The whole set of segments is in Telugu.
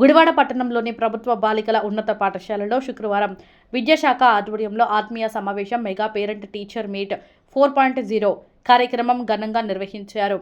గుడివాడ పట్టణంలోని ప్రభుత్వ బాలికల ఉన్నత పాఠశాలలో శుక్రవారం విద్యాశాఖ ఆధ్వర్యంలో ఆత్మీయ సమావేశం మెగా పేరెంట్ టీచర్ మీట్ 4.0 కార్యక్రమం ఘనంగా నిర్వహించారు.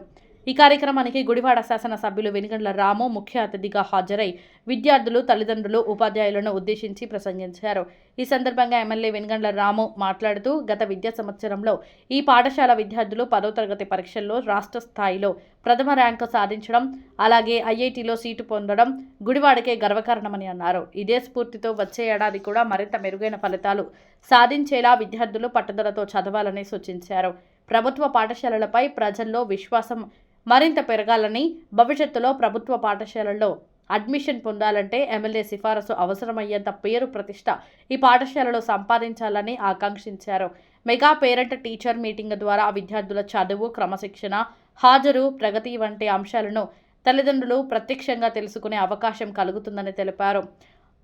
ఈ కార్యక్రమానికి గుడివాడ శాసన సభ్యులు వెనుగండ్ల రాము ముఖ్య అతిథిగా హాజరై విద్యార్థులు, తల్లిదండ్రులు, ఉపాధ్యాయులను ఉద్దేశించి ప్రసంగించారు. ఈ సందర్భంగా ఎమ్మెల్యే వెనుగండ్ల రాము మాట్లాడుతూ గత విద్యా సంవత్సరంలో ఈ పాఠశాల విద్యార్థులు 10వ తరగతి పరీక్షల్లో రాష్ట్ర స్థాయిలో ప్రథమ ర్యాంకు సాధించడం, అలాగే ఐఐటీలో సీటు పొందడం గుడివాడకే గర్వకారణమని అన్నారు. ఇదే స్ఫూర్తితో వచ్చే ఏడాది కూడా మరింత మెరుగైన ఫలితాలు సాధించేలా విద్యార్థులు పట్టుదలతో చదవాలని సూచించారు. ప్రభుత్వ పాఠశాలలపై ప్రజల్లో విశ్వాసం మరింత పెరగాలని, భవిష్యత్తులో ప్రభుత్వ పాఠశాలల్లో అడ్మిషన్ పొందాలంటే ఎమ్మెల్యే సిఫారసు అవసరమయ్యేంత పేరు ప్రతిష్ట ఈ పాఠశాలలో సంపాదించాలని ఆకాంక్షించారు. మెగా పేరెంట్ టీచర్ మీటింగ్ ద్వారా విద్యార్థుల చదువు, క్రమశిక్షణ, హాజరు, ప్రగతి వంటి అంశాలను తల్లిదండ్రులు ప్రత్యక్షంగా తెలుసుకునే అవకాశం కలుగుతుందని తెలిపారు.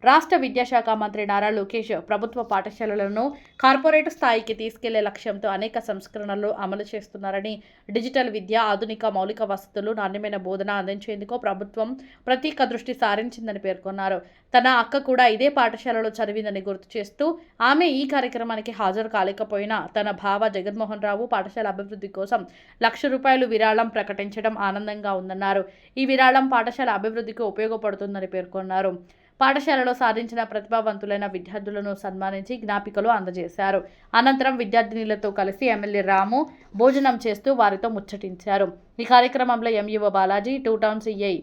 రాష్ట్ర విద్యాశాఖ మంత్రి నారా లోకేష్ ప్రభుత్వ పాఠశాలలను కార్పొరేట్ స్థాయికి తీసుకెళ్లే లక్ష్యంతో అనేక సంస్కరణలు అమలు చేస్తున్నారని, డిజిటల్ విద్య, ఆధునిక మౌలిక వసతులు, నాణ్యమైన బోధన అందించేందుకు ప్రభుత్వం ప్రత్యేక దృష్టి సారించిందని పేర్కొన్నారు. తన అక్క కూడా ఇదే పాఠశాలలో చదివిందని గుర్తు చేస్తూ ఆమె ఈ కార్యక్రమానికి హాజరు కాలేకపోయినా తన బావ జగన్మోహన్ రావు పాఠశాల అభివృద్ధి కోసం ₹1,00,000 విరాళం ప్రకటించడం ఆనందంగా ఉందన్నారు. ఈ విరాళం పాఠశాల అభివృద్ధికి ఉపయోగపడుతుందని పేర్కొన్నారు. పాఠశాలలో సాధించిన ప్రతిభావంతులైన విద్యార్థులను సన్మానించి జ్ఞాపికలు అందజేశారు. అనంతరం విద్యార్థినులతో కలిసి ఎమ్మెల్యే రాము భోజనం చేస్తూ వారితో ముచ్చటించారు. ఈ కార్యక్రమంలో MEO Balaji, 2 town CI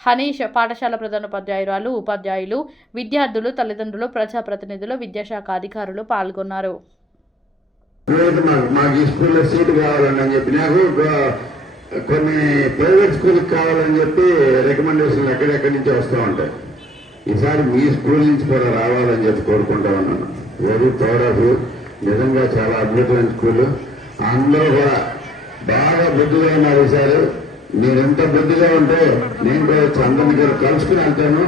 Hanish, పాఠశాల ప్రధానోపాధ్యాయురాలు, ఉపాధ్యాయులు, విద్యార్థులు, తల్లిదండ్రులు, ప్రజాప్రతినిధులు, విద్యాశాఖ అధికారులు పాల్గొన్నారు. కొన్ని ప్రైవేట్ స్కూల్కి కావాలని చెప్పి రికమెండేషన్లు ఎక్కడెక్కడి నుంచి వస్తూ ఉంటాయి. ఈసారి మీ స్కూల్ నుంచి కూడా రావాలని చెప్పి కోరుకుంటా ఉన్నాను. Very proud of you. నిజంగా చాలా అద్భుతమైన స్కూల్. అందరూ కూడా బాగా బుద్ధిగా ఉన్నారు. ఈసారి మీరు ఎంత బుద్ధిగా ఉంటే నేను కూడా అందరినీ కూడా కలుసుకుని వెళ్తాను.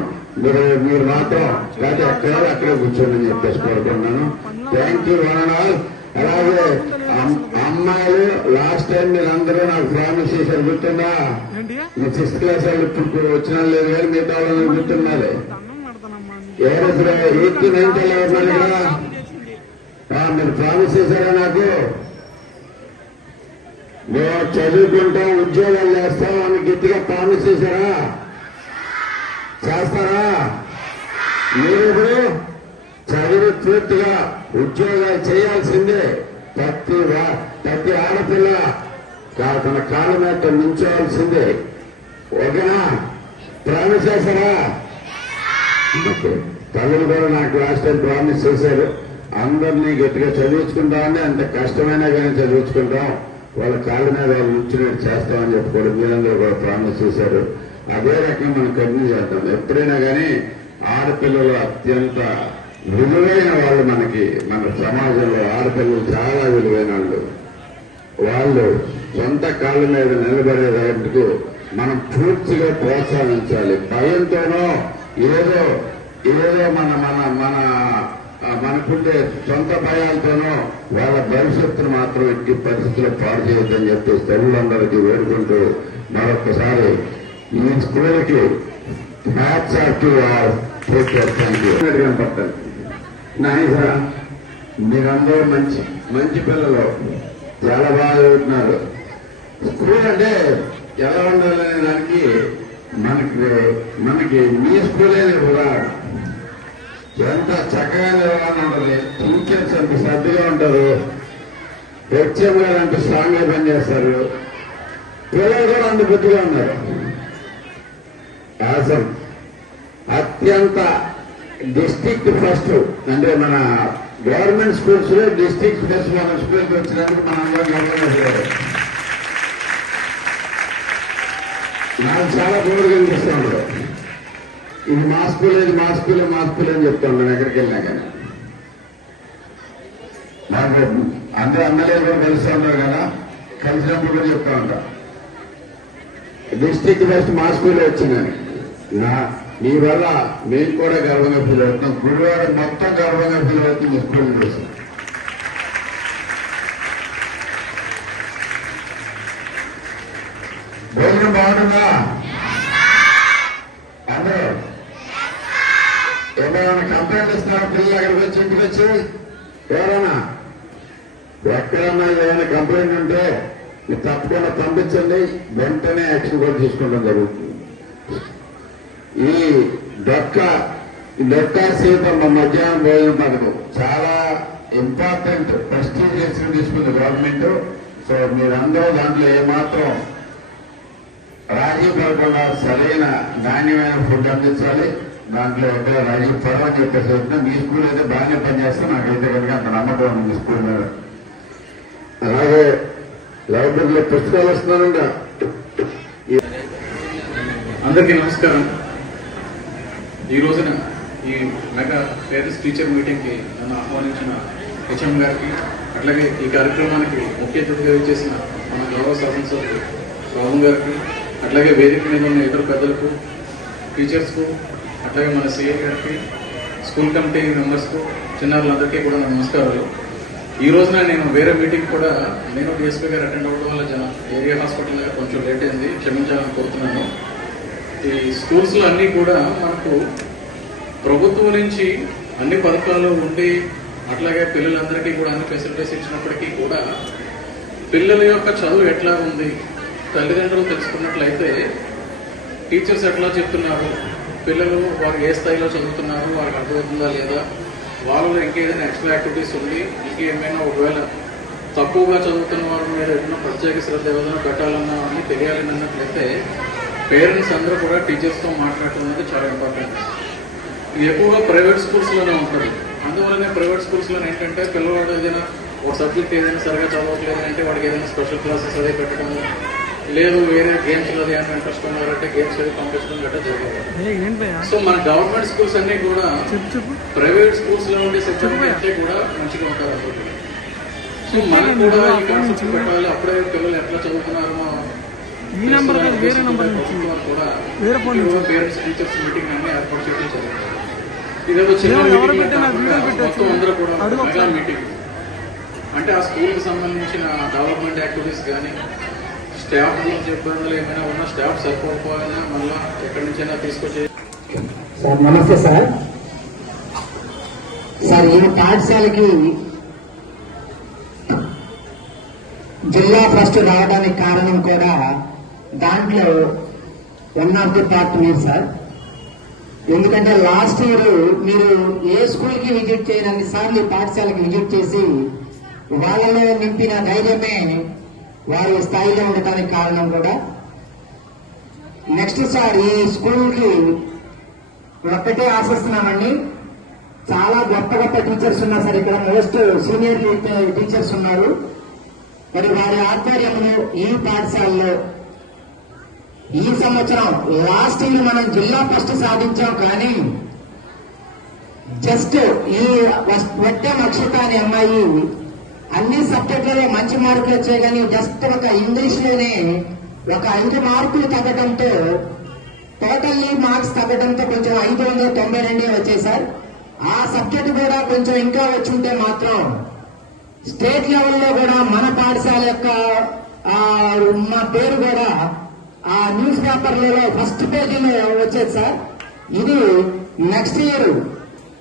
మీరు మాత్రం కాదు అక్కడే కూర్చోండి అని చెప్పేసి కోరుకుంటున్నాను. Thank you one and all. అలాగే అమ్మాయిలు లాస్ట్ టైం మీరు అందరూ నాకు ప్రామిస్ చేశారు, గుర్తుందా? మీ 6th క్లాస్ వాళ్ళు ఇప్పుడు వచ్చినా లేదు కానీ మిగతా వాళ్ళని గుర్తున్నారు. 8th 9th కదా మీరు ప్రామిస్ చేశారా నాకు? మేము చదువుకుంటాం, ఉద్యోగాలు చేస్తాం అని గట్టిగా ప్రామిస్ చేశారా? చేస్తారా? మీరు చదువు పూర్తిగా ఉద్యోగాలు చేయాల్సిందే. ప్రతి ఆడపిల్ల తన కాళ్ళ మీద నించోవాల్సిందే. ఓకేనా? ప్రామిస్ చేస్తారా? ఓకే. తల్లులు కూడా నాకు లాస్ట్ టైం ప్రామిస్ చేశారు. అందరినీ గట్టిగా చదివించుకుంటామని, అంత కష్టమైనా కానీ చదివించుకుంటాం, వాళ్ళ కాళ్ళ మీద వాళ్ళు నుంచినట్టు చేస్తామని చెప్పుకోవడం మీరందరూ కూడా ప్రామిస్ చేశారు. అదే రకంగా మనం కంటిన్యూ చేద్దాం. ఎప్పుడైనా కానీ ఆడపిల్లలు అత్యంత విలువైన వాళ్ళు. మన సమాజంలో ఆడపిల్లలు చాలా విలువైన వాళ్ళు సొంత కాళ్ళ మీద నిలబడేందుకు మనం పూర్తిగా ప్రోత్సహించాలి. భయంతోనో ఏదో మనకుండే సొంత భయాలతోనో వాళ్ళ భవిష్యత్తును మాత్రం ఎట్టి పరిస్థితుల్లో పాడు చేయొద్దని చెప్పేసి తల్లులందరికీ వేడుకుంటూ మరొకసారి ఈ స్కూల్కి hats off to all teachers. Thank you. కనపడతాను నాయసా, మీరందరూ మంచి పిల్లలు, చాలా బాగా చదువుతున్నారు. స్కూల్ అంటే ఎలా ఉండాలనే దానికి మనకి మీ స్కూల్ అనేది కూడా ఎంత చక్కగా నిర్వహణ ఉంటుంది. టీచర్స్ అంత శ్రద్ధగా ఉంటారు. హెచ్ఎం గారు అంత స్ట్రాంగ్ గా పనిచేస్తారు. పిల్లలు కూడా అంత బుద్ధిగా ఉన్నారు. ఆసం అత్యంత డిస్ట్రిక్ట్ ఫస్ట్ అంటే మన గవర్నమెంట్ స్కూల్స్ లో డిస్ట్రిక్ట్ ఫస్ట్ మన స్కూల్కి వచ్చినందుకు మనందరం గవర్నమెంట్ నాకు చాలా గౌరవం కనిపిస్తూ ఉంటారు. ఇది మా స్కూల్ అని చెప్తా ఉంటాను ఎక్కడికి వెళ్ళినా కానీ. నాకు అందరూ అన్నలేదు కూడా తెలుస్తూ ఉంటారు కదా, కలిసినప్పుడు కూడా చెప్తా ఉంటా. డిస్ట్రిక్ట్ ఫస్ట్ మా స్కూల్లో వచ్చిందని మీ వల్ల మేము కూడా గర్వంగా ఫీల్ అవుతున్నాం. గుడివాడ మొత్తం గర్వంగా ఫీల్ అవుతుంది స్కూల్ కోసం. భోజనం బాగుంటుందా? అందరూ ఎవరైనా కంప్లైంట్ ఇస్తున్నారు పిల్లలు అక్కడికి వచ్చి ఇంటికి వచ్చి ఎవరైనా ఎక్కడన్నా ఏదైనా కంప్లైంట్ ఉంటే మీరు తప్పకుండా పంపించండి, వెంటనే యాక్షన్ కూడా తీసుకోవడం జరుగుతుంది. ఈ డొక్కా సీతమ్మ మధ్యాహ్నం భోజన పథకం చాలా ఇంపార్టెంట్ ప్రెస్టీజియస్ తీసుకుంది గవర్నమెంట్. సో మీరందరూ దాంట్లో ఏమాత్రం రాజీ పడకుండా సరైన నాణ్యమైన ఫుడ్ అందించాలి. దాంట్లో ఎక్కడ రాజీ పడవని చెప్పేసి వచ్చినా మీ స్కూల్ అయితే బాగానే పనిచేస్తా, నాకైతే కనుక అంత నమ్మకం ఉంది మీ స్కూల్ మీద. అలాగే లైబ్రరీలో పుస్తకాలు వస్తున్నారంట. అందరికీ నమస్కారం. ఈ రోజున ఈ మెగా పేరెంట్స్ టీచర్ మీటింగ్కి నన్ను ఆహ్వానించిన హెచ్ఎం గారికి, అట్లాగే ఈ కార్యక్రమానికి ముఖ్య అతిథిగా ఇచ్చేసిన మన గౌరవ సభ్యులు రాహుల్ గారికి, అట్లాగే వేదిక మీద ఉన్న ఇతర పెద్దలకు, టీచర్స్కు, అట్లాగే మన సిఐ గారికి, స్కూల్ కమిటీ మెంబర్స్కు, చిన్నారులందరికీ కూడా నా నమస్కారాలు. ఈ రోజున నేను వేరే మీటింగ్ కూడా నేను డిఎస్పీ గారు అటెండ్ అవ్వడం వల్ల ఏరియా హాస్పిటల్ దగ్గర కొంచెం లేట్ అయింది, క్షమించాలని కోరుతున్నాను. ఈ స్కూల్స్లో అన్నీ కూడా మనకు ప్రభుత్వం నుంచి అన్ని పథకాలు ఉండి, అట్లాగే పిల్లలందరికీ కూడా అన్ని ఫెసిలిటీస్ ఇచ్చినప్పటికీ కూడా పిల్లల యొక్క చదువు ఎట్లా ఉంది తల్లిదండ్రులు తెలుసుకున్నట్లయితే టీచర్స్ ఎట్లా చెప్తున్నారు, పిల్లలు వారు ఏ స్థాయిలో చదువుతున్నారు, వారికి అర్థమవుతుందా లేదా, వాళ్ళలో ఇంకేదైనా ఎక్స్ట్రా యాక్టివిటీస్ ఉండి ఇంకేమైనా ఒకవేళ తక్కువగా చదువుతున్న వారి మీద ఏదైనా ప్రత్యేక శ్రద్ధ ఏదైనా పెట్టాలన్నా అని తెలియాలని అన్నట్లయితే పేరెంట్స్ అందరూ కూడా టీచర్స్తో మాట్లాడటం అనేది చాలా ఇంపార్టెంట్. ఇది ఎక్కువగా ప్రైవేట్ స్కూల్స్లోనే ఉంటుంది. అందువల్లనే ప్రైవేట్ స్కూల్స్లో ఏంటంటే పిల్లవాడు ఏదైనా ఒక సబ్జెక్ట్ ఏదైనా సరిగా చదవట్లేదు అంటే వాడికి ఏదైనా స్పెషల్ క్లాసెస్ అదే పెట్టడం, లేదు వేరే గేమ్స్ లో ఏమైనా ఇంట్రెస్ట్ ఉన్నారంటే గేమ్స్ అది పంపించడం గట్రా జరుగుతుంది. సో మన గవర్నమెంట్ స్కూల్స్ అన్ని కూడా ప్రైవేట్ స్కూల్స్ లో ఉండే సిబ్బంది అంటే కూడా మంచిగా ఉంటారు అనుకుంటున్నారు. సో మనకు కూడా ఈ కాన్సెప్ట్ పెట్టాలి. అప్పుడే పిల్లలు ఎట్లా చదువుతున్నారు కూడా పేరెంట్స్ టీచర్స్ మీటింగ్ అన్ని ఏర్పాటు చేయడం జరుగుతుంది. ఇదేదో చిన్న మొత్తం అందరూ కూడా మెగా మీటింగ్ అంటే ఆ స్కూల్కి సంబంధించిన డెవలప్మెంట్ యాక్టివిటీస్ కానీ, స్టాఫ్ గురించి ఇబ్బందులు ఏమైనా ఉన్నా, స్టాఫ్ సరిపోకపోయినా మళ్ళా ఎక్కడి నుంచైనా తీసుకొచ్చి. సార్ నమస్తే సార్. సార్ ఈ పాఠశాలకి జిల్లా ఫస్ట్ రావడానికి కారణం కూడా దాంట్లో వన్ ఆఫ్ ది పార్ట్ మీరు సార్. ఎందుకంటే లాస్ట్ ఇయర్ మీరు ఏ స్కూల్ కి విజిట్ చేయనన్ని సార్లు ఈ పాఠశాలకి విజిట్ చేసి వాళ్ళలో నింపిన ధైర్యమే వారి స్థాయిలో ఉండటానికి కారణం కూడా. నెక్స్ట్ సార్ ఈ స్కూల్ కి ఒక్కటే ఆశిస్తున్నామండి, చాలా గొప్ప గొప్ప టీచర్స్ ఉన్నారు సార్. ఇక్కడ మోస్ట్ సీనియర్ టీచర్స్ ఉన్నారు. మరి వారి ఆధ్వర్యంలో ఈ పాఠశాలలో ఈ సంవత్సరం లాస్ట్ ఇయర్ మనం జిల్లా ఫస్ట్ సాధించాం, కానీ జస్ట్ ఈ వట్టెం అక్షత అనే అమ్మాయి అన్ని సబ్జెక్టులలో మంచి మార్కులు వచ్చాయి, కానీ జస్ట్ ఒక ఇంగ్లీష్ లోనే ఒక 5 మార్కులు తగ్గడంతో టోటల్లీ మార్క్స్ తగ్గడంతో కొంచెం 592 వచ్చాయి సార్. ఆ సబ్జెక్ట్ కూడా కొంచెం ఇంకా వచ్చి ఉంటే మాత్రం స్టేట్ లెవెల్లో కూడా మన పాఠశాల యొక్క మా పేరు కూడా ఆ న్యూస్ పేపర్లలో ఫస్ట్ పేజీలో వచ్చేది సార్. ఇది నెక్స్ట్ ఇయర్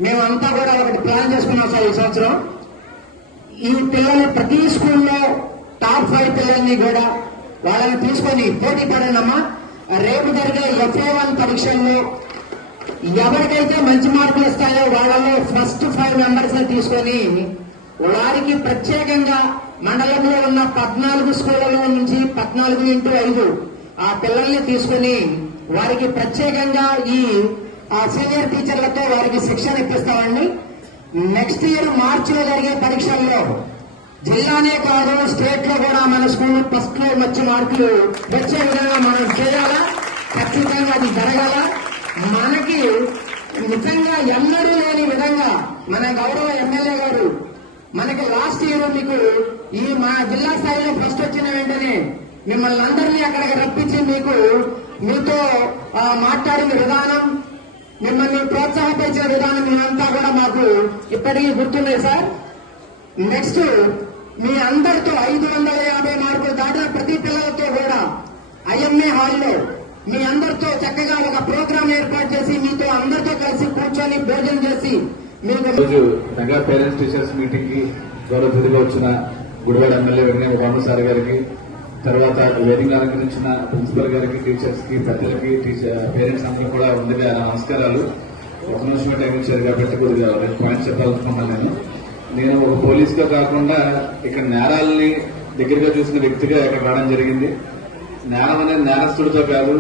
మేమంతా కూడా ఒకటి ప్లాన్ చేసుకున్నాం సార్. ఈ సంవత్సరం ఈ పిల్లలు ప్రతి స్కూల్లో టాప్ 5 పిల్లల్ని కూడా వాళ్ళని తీసుకొని పోటీ పడనమ్మా. రేపు జరిగే FA1 పరీక్షల్లో ఎవరికైతే మంచి మార్కులు వస్తాయో వాళ్ళలో ఫస్ట్ 5 మెంబర్స్ తీసుకొని వారికి ప్రత్యేకంగా మండలంలో ఉన్న 14 స్కూళ్లలో నుంచి 14x5 ఆ పిల్లల్ని తీసుకుని వారికి ప్రత్యేకంగా ఈ సీనియర్ టీచర్లతో వారికి శిక్షణ ఇప్పిస్తామండి. నెక్స్ట్ ఇయర్ మార్చిలో జరిగే పరీక్షల్లో జిల్లానే కాదు స్టేట్ లో కూడా మన స్కూల్ ఫస్ట్ లో మంచి మార్కులు వచ్చే విధంగా మనం చేయాలా, ఖచ్చితంగా అది జరగాల. మనకి నిజంగా ఎన్నడూ లేని విధంగా మన గౌరవ ఎమ్మెల్యే గారు మనకి లాస్ట్ ఇయర్ మీకు ఈ మా జిల్లా స్థాయిలో ఫస్ట్ వచ్చిన వెంటనే మిమ్మల్ని అందరినీ అక్కడికి రప్పించి మీతో మాట్లాడిన విధానం, మిమ్మల్ని ప్రోత్సాహపరిచిన విధానం మేమంతా కూడా మాకు ఇప్పటికీ గుర్తున్నాయి సార్. నెక్స్ట్ మీ అందరితో 550 మార్కులు దాటిన ప్రతి పిల్లలతో కూడా IMA హాల్లో మీ అందరితో చక్కగా ఒక ప్రోగ్రాం ఏర్పాటు చేసి మీతో అందరితో కలిసి కూర్చొని భోజనం చేసి మీకు రోజు మెగా పేరెంట్స్ టీచర్స్ మీటింగ్ కి గౌరవ అతిథిగా వచ్చిన గుడివాడ ఎమ్మెల్యే వెంకయ్య భాను సార్ గారికి, తర్వాత వేదిక అలంకరించిన ప్రిన్సిపల్ గారికి, టీచర్స్ కి, పెద్దలకి, పేరెంట్స్ అందరూ కూడా ముందుగా నమస్కారాలు. ఒక నిమిషం టైం ఇచ్చారు కాబట్టి కొద్దిగా రెండు పాయింట్స్ చెప్పాలనుకున్నాను. నేను ఒక పోలీస్ గా కాకుండా ఇక్కడ నేరాలని దగ్గరగా చూసిన వ్యక్తిగా ఇక్కడ రావడం జరిగింది. నేరం అనేది నేరస్తుడితో కాదు,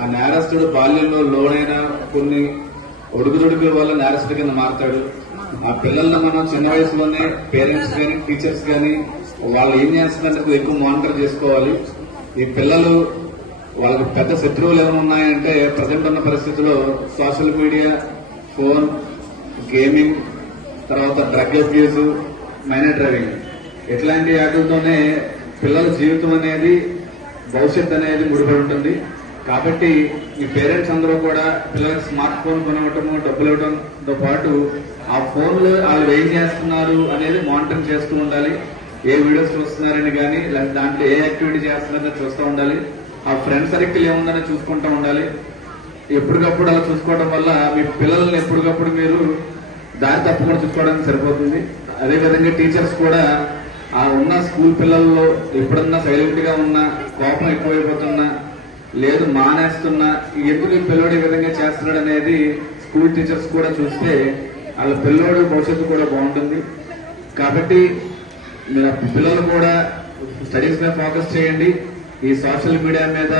ఆ నేరస్తుడు బాల్యంలో లోనైన కొన్ని ఒడుగుదొడుగుల వల్ల నేరస్తుడి కింద మారుతాడు. ఆ పిల్లల్ని మనం చిన్న వయసులోనే పేరెంట్స్ కానీ టీచర్స్ కానీ వాళ్ళు ఏం చేస్తున్నందుకు ఎక్కువ మానిటర్ చేసుకోవాలి. ఈ పిల్లలు వాళ్ళకి పెద్ద శత్రువులు ఏమైనా ఉన్నాయంటే ప్రజెంట్ ఉన్న పరిస్థితుల్లో సోషల్ మీడియా, ఫోన్, గేమింగ్, తర్వాత డ్రగ్ అబ్యూజ్, మైనర్ డ్రైవింగ్ ఇట్లాంటి వాటితోనే పిల్లల జీవితం అనేది, భవిష్యత్ అనేది ముడిపడి ఉంటుంది. కాబట్టి ఈ పేరెంట్స్ అందరూ కూడా పిల్లలకి స్మార్ట్ ఫోన్ కొనవటము, డబ్బులు ఇవ్వడంతో పాటు ఆ ఫోన్ లో వాళ్ళు ఏం చేస్తున్నారు అనేది మానిటరింగ్ చేస్తూ ఉండాలి. ఏ వీడియోస్ చూస్తున్నారని కానీ, లేదా దాంట్లో ఏ యాక్టివిటీ చేస్తున్నారని చూస్తూ ఉండాలి. ఆ ఫ్రెండ్ సర్కిల్ ఏముందని చూసుకుంటూ ఉండాలి. ఎప్పటికప్పుడు అలా చూసుకోవడం వల్ల మీ పిల్లల్ని ఎప్పటికప్పుడు మీరు దారి తప్పకుండా చూసుకోవడానికి సరిపోతుంది. అదేవిధంగా టీచర్స్ కూడా ఆ ఉన్న స్కూల్ పిల్లల్లో ఎప్పుడన్నా సైలెంట్ గా ఉన్నా, కోపం ఎక్కువైపోతున్నా, లేదు మానేస్తున్నా, ఎందుకు ఈ పిల్లోడు ఈ విధంగా చేస్తున్నాడు అనేది స్కూల్ టీచర్స్ కూడా చూస్తే వాళ్ళ పిల్లోడు భవిష్యత్తు కూడా బాగుంటుంది. కాబట్టి పిల్లలు కూడా స్టడీస్ మీద ఫోకస్ చేయండి. ఈ సోషల్ మీడియా మీద,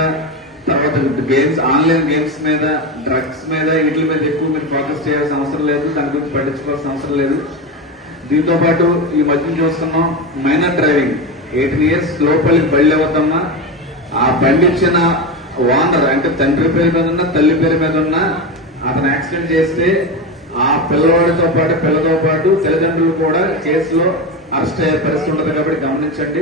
తర్వాత గేమ్స్, ఆన్లైన్ గేమ్స్ మీద, డ్రగ్స్ మీద, వీటి మీద ఎక్కువ మీరు ఫోకస్ చేయాల్సిన అవసరం లేదు. దాని గురించి పట్టించుకోవాల్సిన అవసరం లేదు. దీంతో పాటు ఈ మధ్య చూస్తున్నాం మైనర్ డ్రైవింగ్. 18 years లోపలికి బళ్ళు అవుతామా, ఆ బండి ఇచ్చిన ఓనర్ అంటే తండ్రి పేరు మీద ఉన్న, తల్లి పేరు మీద ఉన్న అతను యాక్సిడెంట్ చేస్తే ఆ పిల్లవాడితో పాటు, పిల్లతో పాటు తల్లిదండ్రులు కూడా కేసులో అరెస్ట్ అయ్యే పరిస్థితి ఉంటుంది. కాబట్టి గమనించండి.